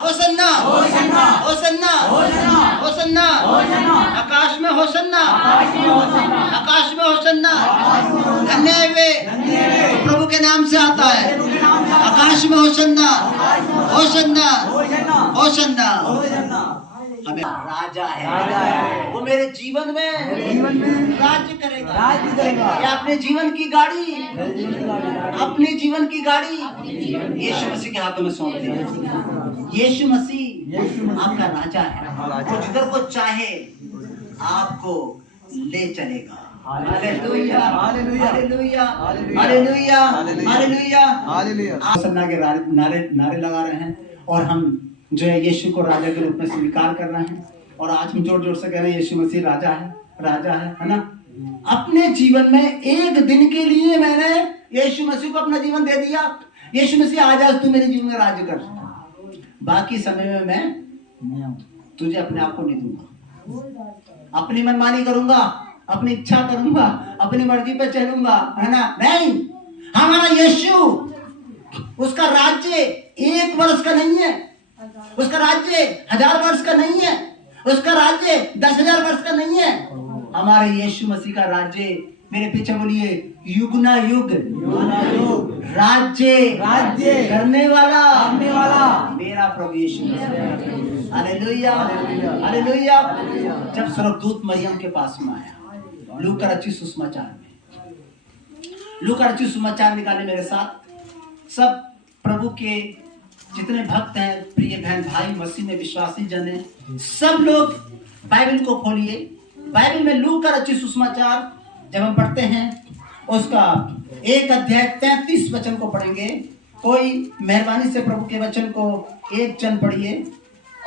Hosanna Hosanna Hosanna Hosanna Hosanna Hosanna आकाश में Hosanna आकाश में Hosanna आकाश में होसन्ना धन्य है वे धन्य है वे प्रभु के नाम से आता है। प्रभु के नाम से आता है। आकाश में Hosanna Hosanna Hosanna Hosanna Hosanna हमें राजा राजा है, है। वो मेरे जीवन में जीवन में राज्य करेगा। राज्य करेगा। ये अपने जीवन की गाड़ी अपने जीवन की गाड़ी यीशु मसीह के हाथों में सौंप दी। यीशु मसीह आपका राजा है, वो जिधर को चाहे आपको ले चलेगा। Hallelujah hallelujah hallelujah hallelujah hallelujah hallelujah hallelujah hallelujah. Hosanna के नारे लगा रहे हैं और हम जो है यीशु को राजा के रूप में स्वीकार कर रहे हैं। और आज हम जोर जोर से कह रहे हैं यीशु मसीह राजा है ना। अपने जीवन में एक दिन के लिए मैंने यीशु मसीह को अपना जीवन दे दिया। यीशु मसीह आज तू मेरे जीवन में राज्य कर, बाकी समय में मैं तुझे अपने आप को नहीं दूंगा, अपनी मनमानी करूंगा, अपनी इच्छा करूंगा, अपनी मर्जी पर चलूंगा, है ना। नहीं, हमारा यीशु, उसका राज्य 1 वर्ष का नहीं है, उसका राज्य 1000 वर्ष का नहीं है, उसका राज्य 10,000 वर्ष का नहीं है। हमारे यीशु मसीह का राज्य, मेरे पीछे बोलिए, युग ना युग राज्य करने वाला मेरा प्रभु यीशु मसीह। Hallelujah hallelujah. जब स्वर्गदूत मरियम के पास में आया, लूका रचित सुसमाचार में, लूका रचित सुसमाचार निकाले मेरे साथ। सब प्रभु के जितने भक्त हैं, प्रिय बहन भाई, मसीह में विश्वासी जन हैं, सब लोग बाइबल को खोलिए। बाइबल में लूका रचित सुसमाचार जब हम पढ़ते हैं, उसका 1 अध्याय 33 वचन को पढ़ेंगे। कोई मेहरबानी से प्रभु के वचन को एक जन पढ़िए।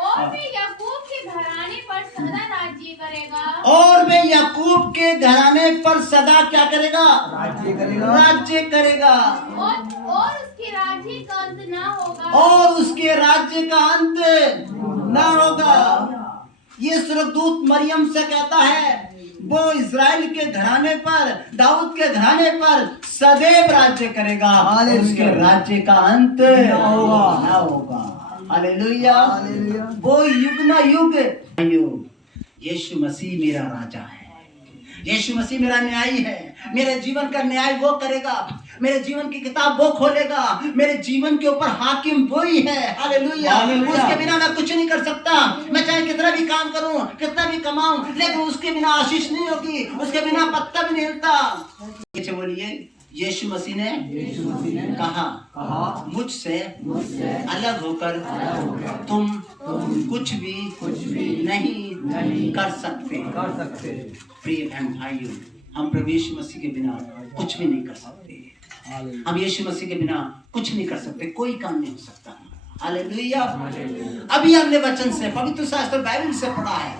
और वे याकूब के घराने पर सदा राज्य करेगा। और वे याकूब के घराने पर सदा क्या करेगा? राज्य करेगा। और उसके राज्य का अंत ना होगा। और उसके राज्य का अंत ना होगा। ये स्वर्गदूत मरियम से कहता है, वो इज़राइल के घराने पर, दाऊद के घराने पर सदैव राज्य करेगा, उसके राज्य का अंत ना होगा। हालेलुया। वो युग ना युग यीशु मसीह मेरा राजा है, यीशु मसीह मेरा न्यायी है। मेरे जीवन का न्याय वो करेगा, मेरे जीवन की किताब वो खोलेगा, मेरे जीवन के ऊपर हाकिम वो ही है। हालेलुया। उसके बिना मैं कुछ नहीं कर सकता। मैं चाहे कितना भी काम करूं, कितना भी कमाऊं, लेकिन उसके बिना आशीष नहीं होगी, उसके बिना पत्ता भी नहीं हिलता। पीछे बोलिए, यीशु मसीह ने कहा, मुझसे अलग होकर तुम कुछ भी नहीं कर सकते। प्रिय बहन भाइयों, हम प्रभु यीशु मसीह के बिना कुछ भी नहीं कर सकते। हम यीशु मसीह के बिना कुछ नहीं कर सकते, कोई काम नहीं हो सकता। हालेलुया। अभी हमने वचन से, पवित्र शास्त्र बाइबल से पढ़ा है,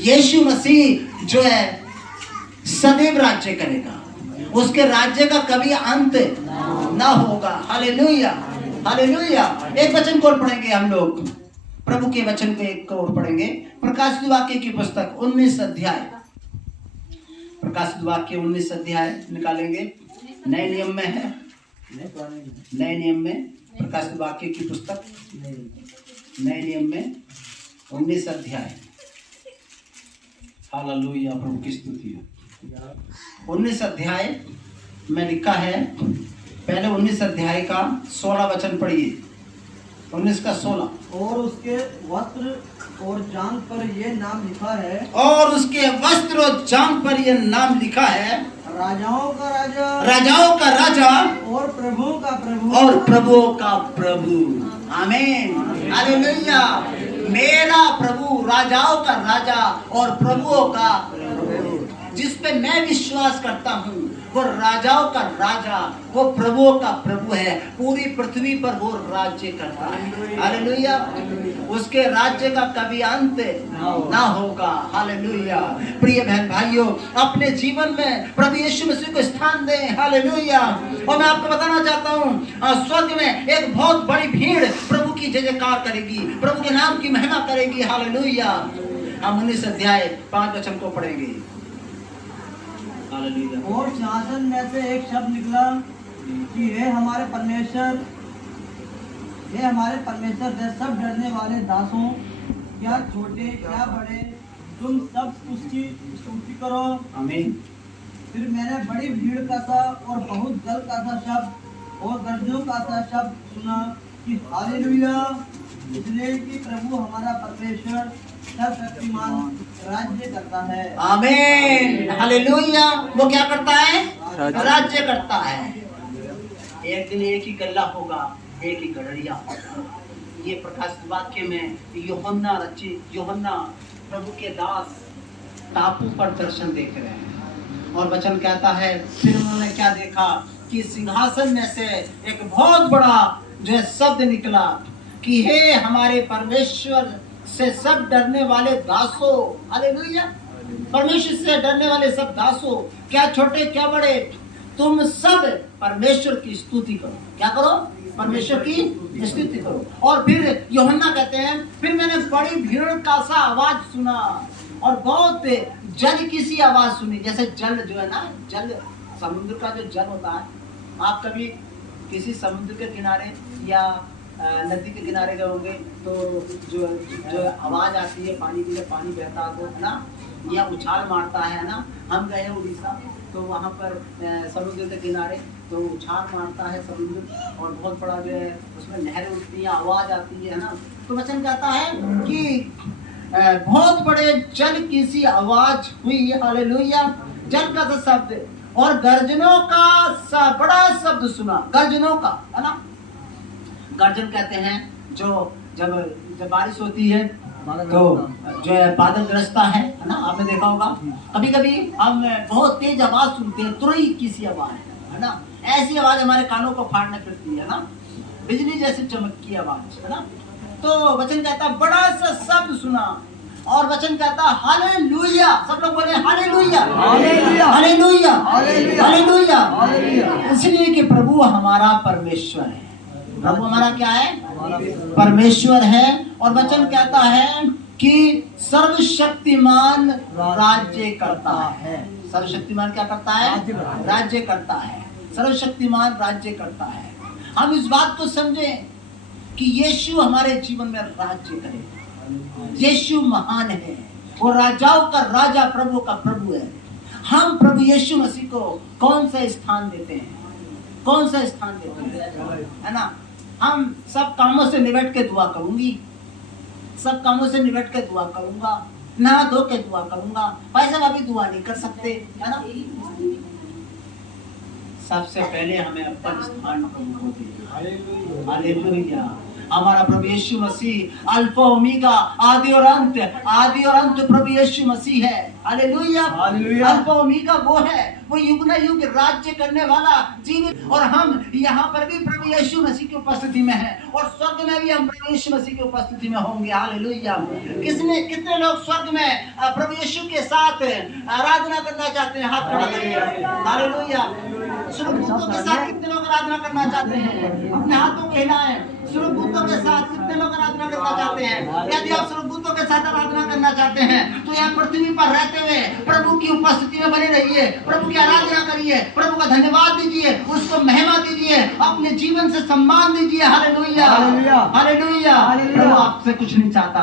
यीशु मसीह जो है सदैव राज्य करेगा, उसके राज्य का कभी अंत ना होगा। Hallelujah hallelujah. एक वचन को पढ़ेंगे हम लोग, प्रभु के वचन को एक और पढ़ेंगे। प्रकाशित वाक्य की पुस्तक 19 अध्याय, प्रकाशित वाक्य 19 अध्याय निकालेंगे। नए नियम में है, नए नियम में प्रकाशित वाक्य की पुस्तक नए नियम में 19 अध्याय। हालेलुया, प्रभु की स्तुति हो। 19 अध्याय में लिखा है, पहले 19 अध्याय का 16 वचन पढ़िए। 19 का 16। और उसके वस्त्र और जांघ पर ये नाम लिखा है, और उसके वस्त्र और जांघ पर यह नाम लिखा है, राजाओं का राजा, राजाओं का राजा और प्रभुओं का प्रभु, और प्रभुओं का प्रभु। आमीन हालेलुया। मेरा प्रभु राजाओं का राजा और प्रभुओं का प्रभु, जिस पे मैं विश्वास करता हूँ, वो राजाओं का राजा, वो प्रभुओं का प्रभु है। पूरी पृथ्वी पर वो राज्य करता है। हालेलुया। उसके राज्य का कभी अंत ना होगा। हालेलुया। प्रिय बहन भाइयों, अपने जीवन में प्रभु यीशु मसीह को स्थान दें। हालेलुया। और मैं आपको बताना चाहता हूँ, स्वर्ग में एक बहुत बड़ी भीड़ प्रभु की जय जयकार करेगी, प्रभु के नाम की महिमा करेगी। हालेलुया। हम 19 अध्याय 5 वचन को पढ़ेंगे। और सिंहासन में से एक शब्द निकला कि हे हमारे परमेश्वर हे हमारे परमेश्वर से सब डरने वाले दासों, क्या छोटे क्या बड़े, तुम सब उसकी स्तुति करो। आमीन। फिर मैंने बड़ी भीड़ का सा और बहुत जल का सा शब्द और गर्जनों का सा शब्द सुना कि हालेलुया, इसलिए कि प्रभु हमारा परमेश्वर सर्वशक्तिमान राज्य करता है। आमीन। हालेलुया। वो क्या करता है? राज्य करता है। एक दिन एक ही गल्ला होगा, एक ही गड़रिया होगा। ये प्रकाशित वाक्य में यूहन्ना प्रभु के दास टापू पर दर्शन देख रहे हैं और वचन कहता है, फिर उन्होंने क्या देखा कि सिंहासन में से एक बहुत बड़ा जो है शब्द निकला कि हे हमारे परमेश्वर से सब डरने वाले दासों, हालेलुया, परमेश्वर से डरने वाले सब दासों, क्या छोटे क्या बड़े, तुम सब परमेश्वर की स्तुति करो। क्या करो? परमेश्वर की स्तुति करो। और फिर यूहन्ना कहते हैं, फिर मैंने बड़ी भीड़ का सा आवाज सुना और बहुत जल की सी आवाज सुनी। जैसे जल जो है ना, जल समुद्र का जो जल होता है, आप कभी किसी समुद्र के किनारे या नदी के किनारे गए होंगे तो जो आवाज आती है पानी की, जब पानी बहता तो है ना, या उछाल मारता है ना। हम गए उड़ीसा तो वहाँ पर समुद्र के किनारे तो उछाल मारता है समुद्र और बहुत बड़ा जो है उसमें लहरें उठती हैं, आवाज आती है ना। तो वचन कहता है कि बहुत बड़े जल की सी आवाज हुई, हालेलुया, जल का सा शब्द और गर्जनों का सा बड़ा शब्द सुना। गर्जनों का, है ना, गर्जन कहते हैं जो जब बारिश होती है तो जो है बादल गरजता है ना। आपने देखा होगा कभी कभी हम बहुत तेज आवाज सुनते हैं, तुरई की सी आवाज, है ना, ऐसी आवाज हमारे कानों को फाड़ने फिरती है ना, बिजली जैसे चमक की आवाज, है ना। तो वचन कहता बड़ा सा शब्द सुना और वचन कहता हालेलुया। सब लोग बोले hallelujah, hallelujah, hallelujah, hallelujah, hallelujah. इसलिए कि प्रभु हमारा परमेश्वर है। प्रभु हमारा क्या है? परमेश्वर है। और वचन कहता है कि सर्वशक्तिमान राज्य करता है। सर्वशक्तिमान क्या करता है? राज्य करता है। सर्वशक्तिमान राज्य करता है। हम इस बात को समझें कि यीशु हमारे जीवन में राज्य करेगा। यीशु महान है, वो राजाओं का राजा, प्रभु का प्रभु है। हम प्रभु यीशु मसीह को कौन सा स्थान देते हैं? कौन सा स्थान देते हैं, है ना। हम सब कामों से निपट के दुआ करूंगी, सब कामों से निपट के दुआ करूंगा, नहा धो के दुआ करूंगा, पैसा का भी दुआ नहीं कर सकते, है ना। सबसे पहले हमें अपन स्थान को देना। हालेलुया। हमारा प्रभु यीशु मसीह अल्फा ओमेगा, आदि और अंत प्रभु यीशु मसीह है। Hallelujah, hallelujah. अल्फा ओमेगा वो है, वो युग न युग राज्य करने वाला जीवित। और हम यहाँ पर भी प्रभु यीशु मसीह की उपस्थिति में हैं और स्वर्ग में भी हम प्रभु यीशु मसीह की उपस्थिति में होंगे। हालेलुया। कितने लोग स्वर्ग में प्रभु यीशु के साथ आराधना करना चाहते हैं? हाथ खड़ा करिए। हालेलुया। स्वर्गदूतों के साथ कितने लोग आराधना करना चाहते हैं? अपने हाथों को हिलाएं। स्वर्गदूतों के साथ कितने लोग आराधना करना चाहते हैं? यदि आप स्वर्गदूतों के साथ आराधना करना चाहते हैं तो यहाँ पृथ्वी पर रहते हुए प्रभु की उपस्थिति में बने रहिए, प्रभु की आराधना करिए, प्रभु का धन्यवाद दीजिए, उसको महिमा दीजिए, अपने जीवन से सम्मान दीजिए। Hallelujah, hallelujah. प्रभु आपसे कुछ नहीं चाहता,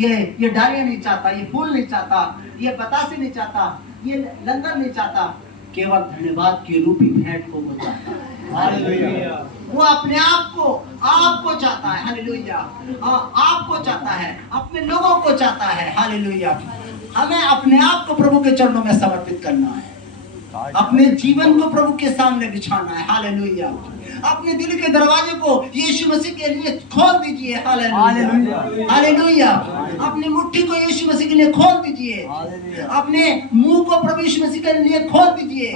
ये डालियां नहीं चाहता, ये फूल नहीं चाहता, ये बतासे नहीं चाहता, ये लंगर नहीं चाहता, केवल धन्यवाद की रूपी भेंट को वो चाहता है। हालेलुया। वो अपने आप को चाहता है। हालेलुया। आपको चाहता है, अपने लोगों को चाहता है। हालेलुया। हमें अपने आप को प्रभु के चरणों में समर्पित करना है, अपने जीवन को प्रभु के सामने बिछाना है। हालेलुया। अपने दिल के दरवाजे को यीशु मसीह के लिए खोल दीजिए। Hallelujah, hallelujah. अपनी मुट्ठी को यीशु मसीह के लिए खोल दीजिए, अपने मुंह को प्रभु यीशु मसीह के लिए खोल दीजिए,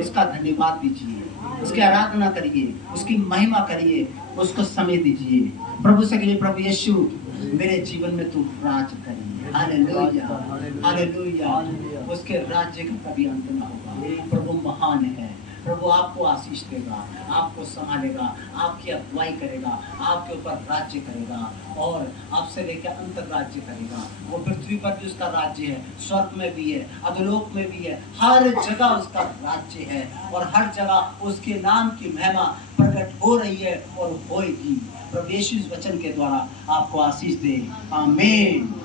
उसका धन्यवाद दीजिए, उसकी आराधना करिए, उसकी महिमा करिए, उसको समय दीजिए। प्रभु से कहिए, प्रभु यीशु मेरे जीवन में तू राज करिए। Hallelujah, hallelujah. उसके राज्य का कभी अंत ना होगा। प्रभु महान है, प्रभु आपको आशीष देगा, आपको संभालेगा, आपकी अगुवाई करेगा, आपके ऊपर राज्य करेगा और आपसे लेकर अंत तक राज्य करेगा। वो पृथ्वी पर भी उसका राज्य है, स्वर्ग में भी है, अधोलोक में भी है, हर जगह उसका राज्य है और हर जगह उसके नाम की महिमा प्रकट हो रही है और होएगी। प्रभु यीशु इस वचन के द्वारा आपको आशीष दे। आमीन।